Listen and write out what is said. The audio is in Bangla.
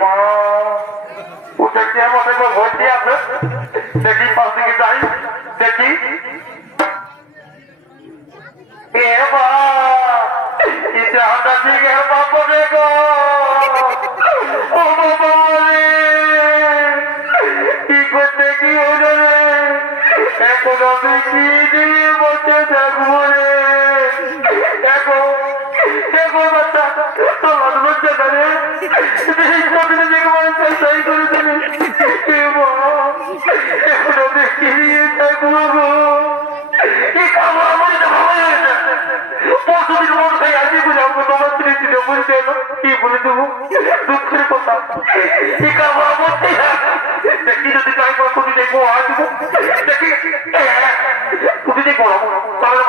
মা উঠে কি আমাদের ভর্তি আছে দেখি পাশ দিকে যাই দেখি কি করতে কি হলো রে এখন আমি কি দিয়ে বসে থাকবো রে দেখো দেখো বাচ্চা তোমার লজ্জা করে চেষ্টাই করে দিলে এখন আমি কি দিয়ে থাকবো গো কি খাবো আমার পরশুদিন মন খাই আজই বুঝাবো তোমার স্ত্রী ছিল বুঝতে এলো কি বলে দেবো দুঃখের কথা কি খাবো আমার দেখি যদি যাই কুটি দেখবো আসবো দেখি কুটি দেখবো তাহলে